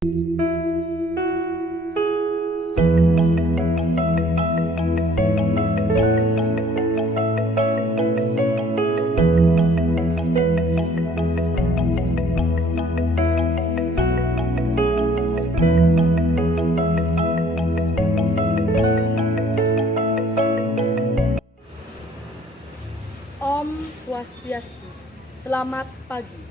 Om Swastiastu. Selamat pagi.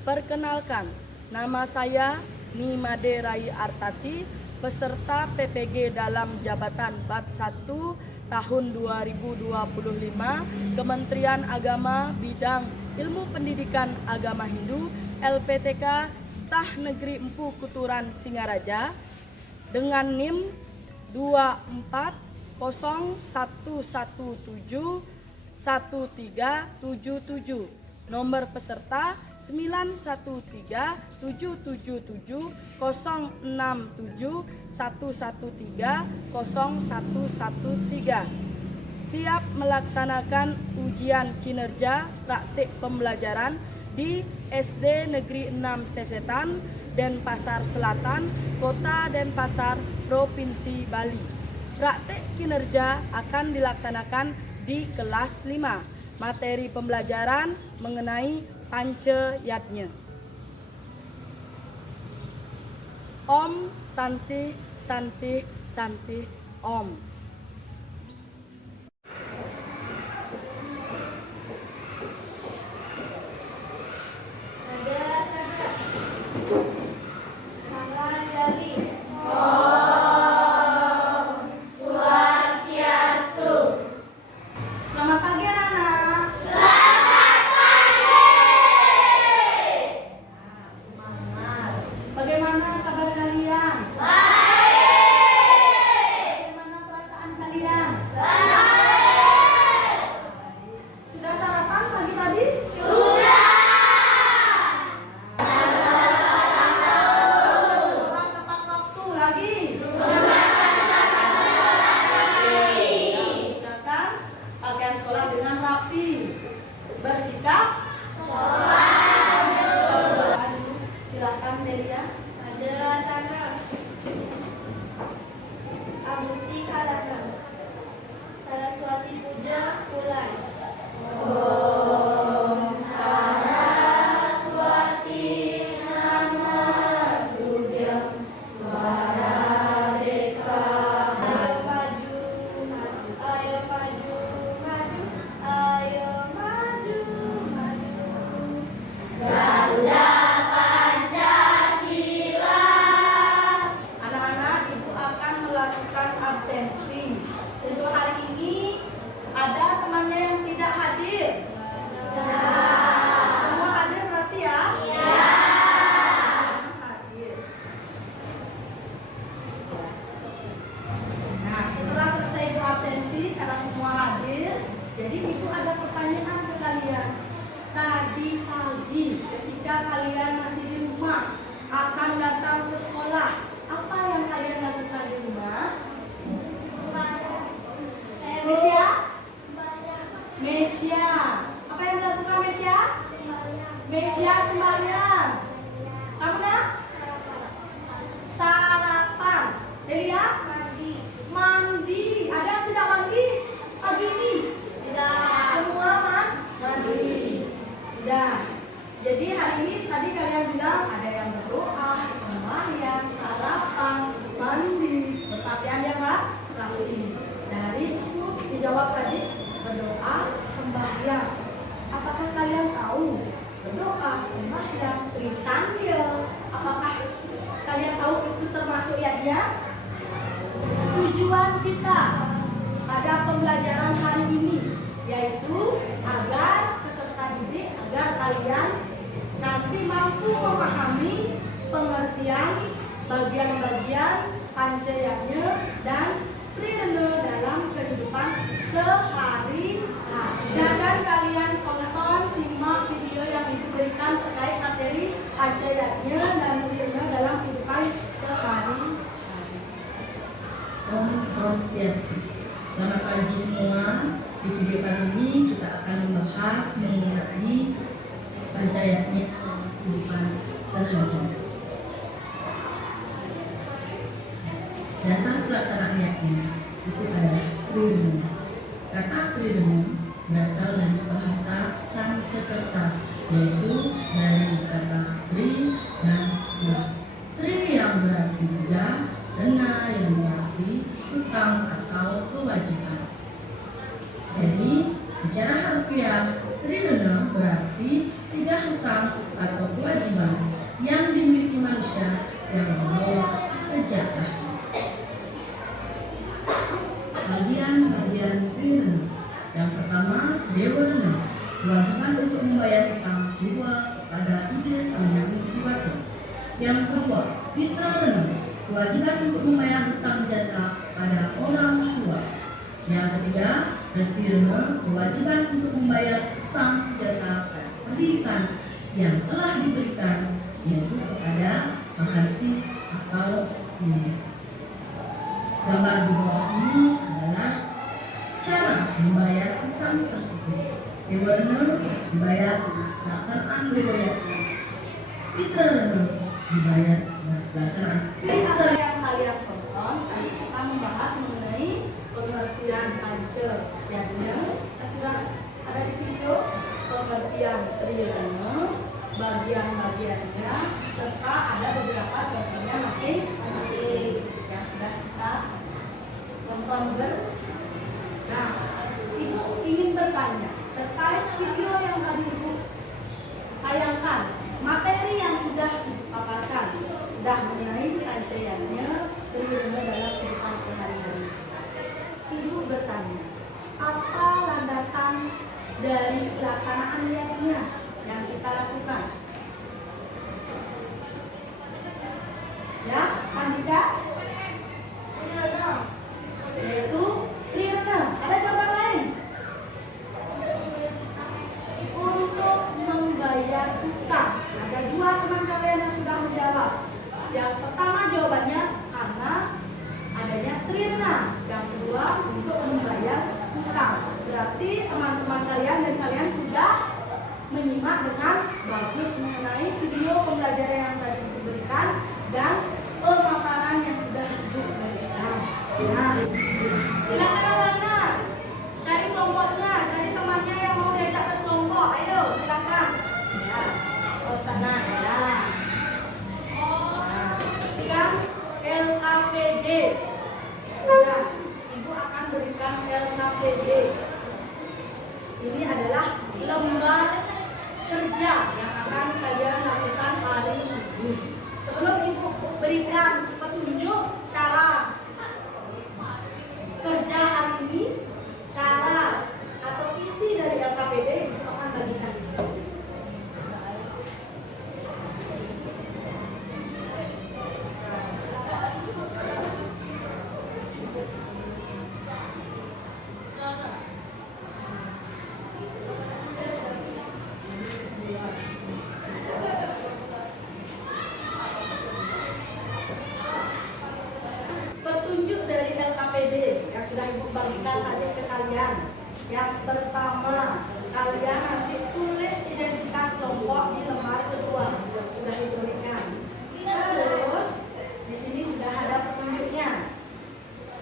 Perkenalkan, nama saya Nimade Rai Artati, peserta PPG dalam jabatan Bat 1 tahun 2025, Kementerian Agama Bidang Ilmu Pendidikan Agama Hindu, LPTK Stah Negeri Empu Kuturan Singaraja, dengan NIM 2401171377, nomor peserta 91377701130113, siap melaksanakan ujian kinerja praktik pembelajaran di SD Negeri 6 Sesetan, Denpasar Selatan, Kota Denpasar, Provinsi Bali. Praktik kinerja akan dilaksanakan di kelas 5. Materi pembelajaran mengenai Panca Yatnya. Om Santi Santi Santi Om. Selamat pagi anak-anak. Semangat. Bagaimana kabar kalian? Bagaimana perasaan kalian? Sudah sarapan pagi tadi? Pulang tepat waktu lagi? Gunakan pakaian sekolah dengan rapi, bersikap Silakan Delia. Ada sana Agusti Kalana Saraswati Puja mulai. Om Saraswati Namastutyam Varadeka. Ayo maju maju, ayo maju maju, ayo maju maju. Garuda Pancasila. Anak-anak, ibu akan melakukan absensi. Untuk hari ini ada temannya yang tidak hadir. Semua hadir berarti ya? Hadir. Nah, setelah selesai ibu absensi, karena semua hadir, jadi ibu ada pertanyaan ke kalian. Tadi pagi ketika kalian masih di rumah akan datang ke sekolah, apa yang kalian lakukan di rumah? Mesia? Mesia. Apa yang dilakukan Mesia? Mesia sembahyang. Kamu nak? Sarapan. Delia? Mandi. Ada yang tidak mandi pagi ini? Semua mandi. Tidak. Jadi hari ini tadi kalian bilang ada yang berdoa, sembahyang, sarapan, mandi, berpakaian yang rapi. Dari itu dijawab tadi berdoa, sembahyang. Apakah kalian tahu berdoa, sembahyang, trisandya? Apakah kalian tahu itu termasuk yatnya? Tujuan kita pada pembelajaran hari ini yaitu agar peserta didik, agar kalian nanti mampu memahami pengertian bagian-bagian Panca Yatnya dan Trirena dalam kehidupan sehari-hari. Jangan kalian tonton, simak video yang diberikan terkait materi Panca Yatnya dan Trirena dalam kehidupan sehari-hari. Om Swastiastu. Selamat pagi semua. Di video kali ini kita akan membahas mengenai Panca Yatnya berikutnya itu adalah trirena. Kata trirena berasal dari bahasa Sanskerta, yaitu dari kata tri dan na. Tri yang berarti tiga, rena yang berarti hutang atau kewajiban. Jadi secara harfiah trirena berarti tiga hutang atau kewajiban yang dimiliki manusia yang membawa sejarah. Bagian-bagian trirena. Yang pertama, dewarena, kewajiban untuk membayar hutang jiwa kepada ibu yang dewasa. Yang kedua, fitrarena, kewajiban untuk membayar hutang jasa pada orang tua. Yang ketiga, restirena, kewajiban untuk membayar hutang jasa pada pendidikan yang telah diberikan, yaitu kepada maharsi atau guru. Gambar di bawah ini adalah cara membayar hutang tersebut. Dewarena dibayar berdasarkan riwayat, fitrarena dibayar berdasarkan Apa yang kalian tonton, kita membahas mengenai pengertian panca yajna. Kita sudah ada di video pengertian trirena, bagian-bagiannya, serta ada beberapa contohnya masing-masing yang sudah kita tonton Nah, Ibu ingin bertanya terkait video yang tadi Ibu tayangkan, materi yang sudah dipaparkan, sudah mengenai kajiannya trirena dalam kehidupan sehari-hari. Ibu bertanya, apa landasan dari pelaksanaan yajna yang kita lakukan? Ya, Sandika? Yaitu trirena. Ada jawaban lain? Untuk membayar hutang. Ada dua teman kalian yang sudah menjawab. Yang pertama jawabannya karena adanya trirena. Yang kedua untuk membayar hutang. Berarti teman-teman kalian dan kalian sudah menyimak dengan bagus mengenai video pembelajaran yang tadi diberikan dan pemaparan yang sudah diberikan. Nah, silakan anak-anak cari kelompoknya, cari temannya yang mau diajak ke kelompok. Ayo, silakan. Ya, ke sana ya. Nah, yang LKPD. Sudah, Ibu akan berikan LKPD. Ini adalah lembar kerja yang akan kalian lakukan hari ini. Sebelum Ibu berikan petunjuk cara kerja hari ini, cara atau isi dari LKPD, Ibu akan bagikan. Petunjuk dari LKPD yang sudah Ibu bagikan tadi ke kalian. Yang pertama, kalian nanti tulis identitas kelompok di lembar kedua. Sudah Ibu berikan. Terus di sini sudah ada petunjuknya.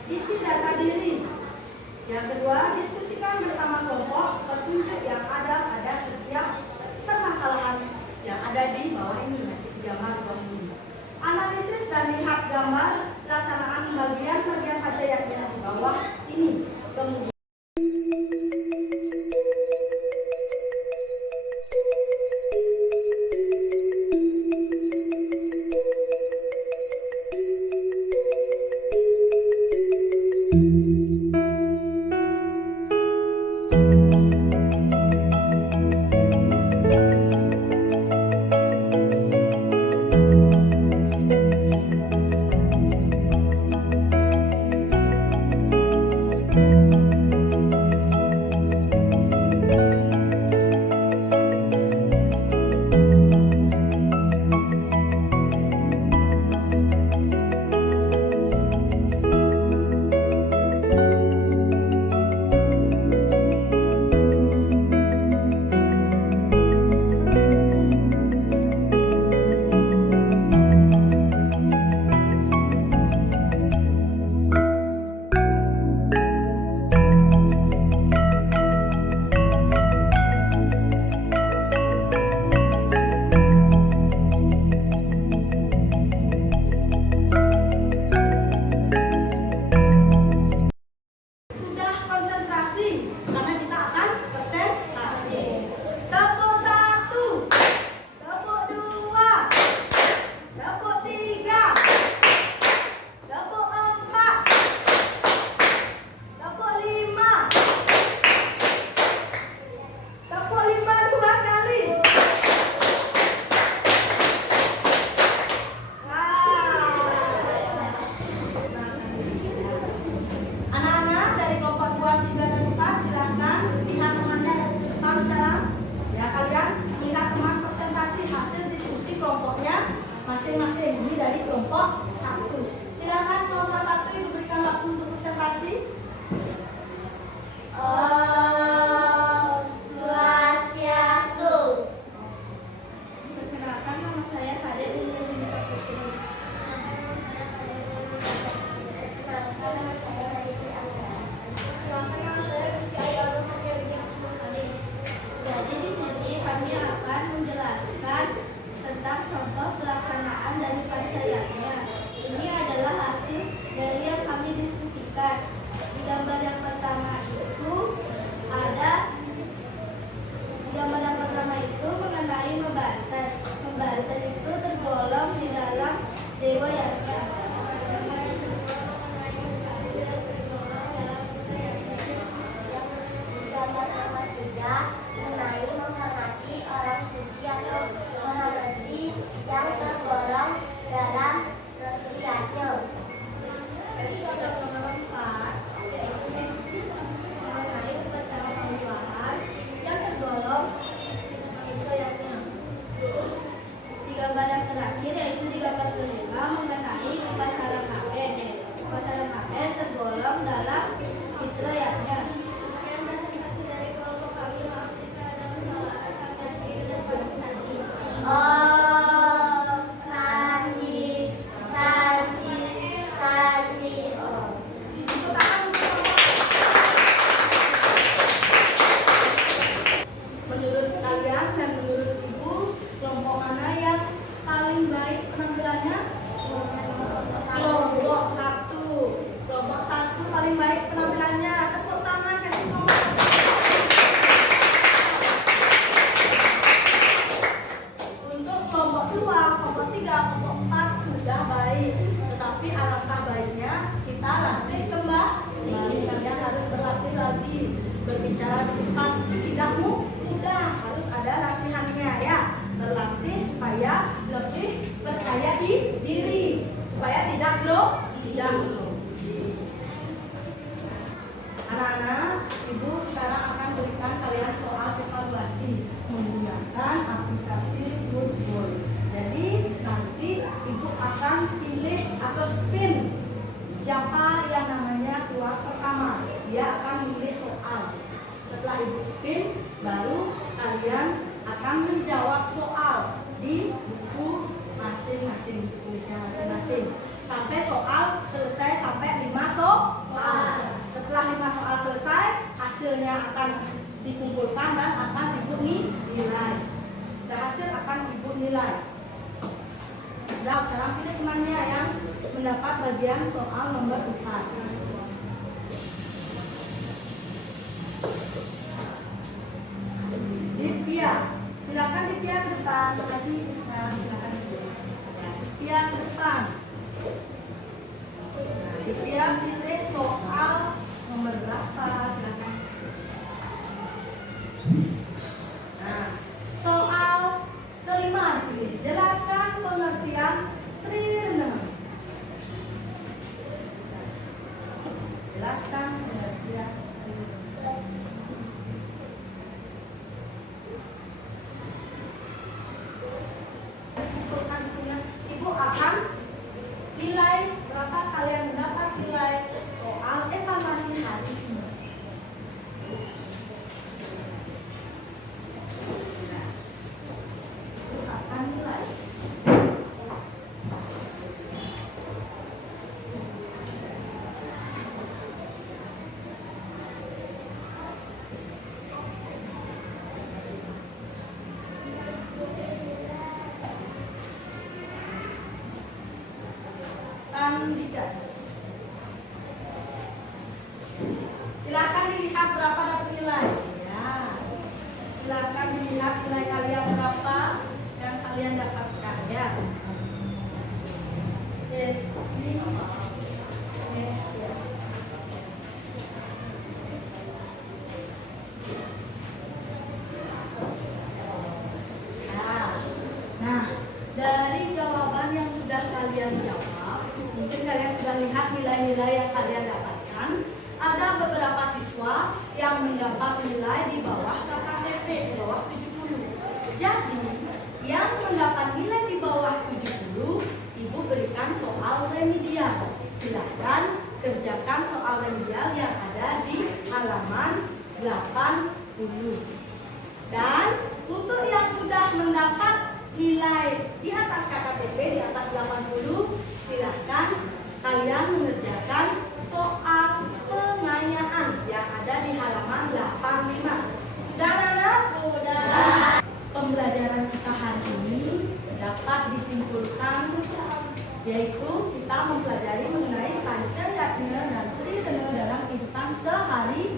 Isi data diri. Yang kedua, diskusikan bersama kelompok petunjuk yang ada pada setiap permasalahan yang ada di bawah ini, di gambar bawah ini. Analisis dan lihat gambar pelaksanaan bagian-bagian kajian yang di bawah ini. Kemudian masing-masing. Ini dari kelompok 1. Silakan kelompok 1 Ibu berikan waktu untuk presentasi. Om Swastiastu. Perkenalkan, nama saya Kade Putri. Jadi di sini kami akan menjelaskan tentang contoh pelaksanaan dari pancayanya. Ini adalah hasil dari yang kami diskusikan. Di gambar yang pertama itu mengenai membanten. Membanten itu tergolong di dalam dewa yatnya. Gambar nomor 3 mengenai menghormati orang suci atau maharesi yang tergolong dalam resi yatnya. Gambar nomor 4 yaitu mengenai upacara pembuahan yang tergolong iso yatnya. Di gambar yang terakhir yaitu di gambar kelima mengenai upacara kawin. Upacara kawin tergolong dalam hijrah yatnya. Presentasi dari kelompok kami, maaf jika ada kesalahan, kami akhiri dengan Sandi. Om Sandi, Sandi, Sandi Om. Tepuk tangan untuk kelompok. Menurut kalian dan menurut Ibu, kelompok mana yang paling baik penampilannya? Kelompok 1. Kelompok 1 paling baik penampilannya. Tepuk tangan kasih kelompok. Untuk kelompok 2, kelompok 3, kelompok 4 sudah baik. Tetapi alangkah baiknya kita latih kembali. Kalian harus berlatih lagi. Berbicara di depan tidak mudah, harus ada latihannya ya. Berlatih supaya lebih percaya diri, supaya tidak grogi. Anak-anak, Ibu sekarang akan berikan kalian soal evaluasi menggunakan aplikasi Goodboy. Jadi nanti Ibu akan pilih atau spin siapa yang namanya keluar pertama. Dia akan memilih soal. Setelah Ibu spin, baru kalian akan menjawab soal di buku masing-masing, tulisnya masing-masing. Sampai soal selesai, sampai 5 soal. Setelah 5 soal selesai, hasilnya akan dikumpulkan dan akan Ibu nilai. Sudah hasil akan Ibu nilai. Nah, sekarang pilih temannya yang mendapat bagian soal nomor 4. Divya, silakan Divya ke depan. Terima kasih. Nah, silakan Divya ke depan. Nah, Divya pilih soal nomor berapa? Silakan. Nah, soal kelima dipilih. Jelaskan pengertian trirna. Jelaskan pengertian trirna. Ibu akan nilai berapa kalian mendapat nilai soal evaluasi hari ini. Ibu akan nilai. Sandika. Silakan dilihat berapa dapat nilai. Ya. Silakan dilihat nilai kalian berapa yang kalian dapatkan ya. Indonesia. Nah, dari jawaban yang sudah kalian jawab, mungkin kalian sudah lihat nilai-nilai yang kalian dapatkan. Ada beberapa siswa yang mendapat nilai di bawah KKTP, di bawah 70. Jadi, yang mendapat nilai di bawah 70 dengan soal remedial. Silahkan kerjakan soal remedial yang ada di halaman 80. Dan untuk yang sudah mendapat nilai di atas KKTP di atas 80, silahkan kalian mengerjakan soal pengayaan yang ada di halaman 85. Sudah, anak-anak? Sudah. Pembelajaran kita hari ini dapat disimpulkan yaitu kita mempelajari mengenai pancayatna dan trirena dalam kehidupan sehari-hari.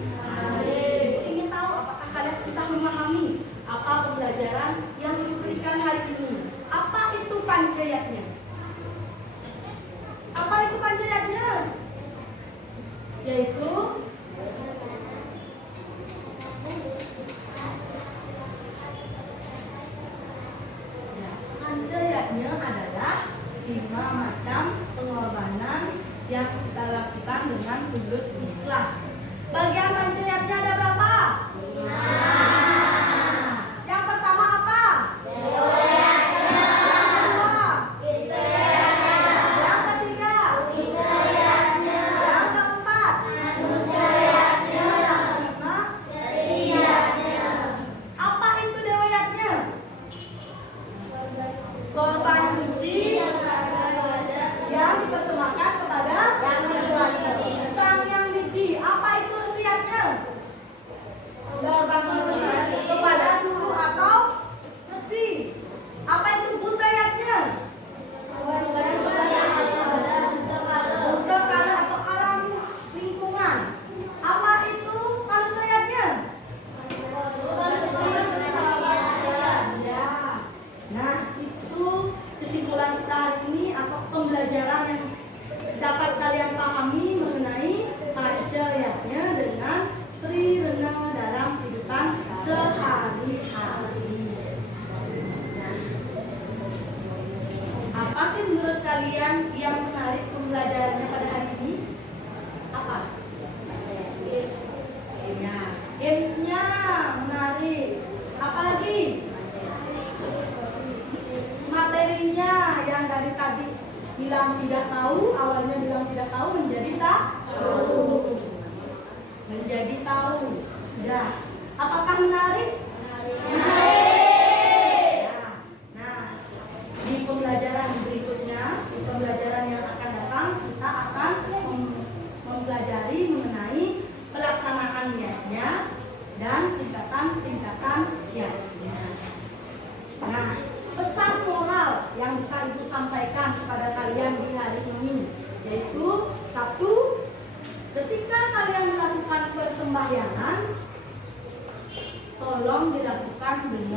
Ingin tahu apakah kalian sudah memahami apa pembelajaran yang diberikan hari ini? Apa itu pancayatnya? Apa itu pancayatnya? Yaitu pancayatnya adalah 5 macam pengorbanan yang kita lakukan dengan tulus ikhlas. Bagian pancayatnya ada berapa? 5. Yang pertama apa? Yang kedua? Yang ketiga? Yang keempat? Yang kelima? Apa itu dewayatnya? Korban suci yang dipersembahkan kepada Sang Yang Nidi. Apa itu wasiatnya? Korban suci kepada guru atau resi. Apa itu budayatnya? Buta kala atau alam lingkungan. Apa itu pansayatnya? Ya. Nah, itu kesimpulan kita hari ini atau pembelajaran yang dapat kalian pahami mengenai pancayatnya dengan trirena dalam kehidupan sehari-hari. Nah, apa sih menurut kalian yang menarik pembelajarannya pada hari ini? Apa? Ya, gamesnya menarik. Apalagi? Materinya yang dari tadi bilang tidak tahu, awalnya bilang tidak tahu menjadi tahu. Menjadi tahu. Sudah. Apakah menarik? Menarik. Nah, di pembelajaran berikutnya, di pembelajaran yang akan datang, kita akan mempelajari mengenai pelaksanaan niatnya dan tingkatan-tingkatan niatnya. Nah, pesan moral yang bisa Ibu sampaikan kepada kalian di hari ini yaitu 1, ketika kalian melakukan persembahyangan tolong dilakukan dengan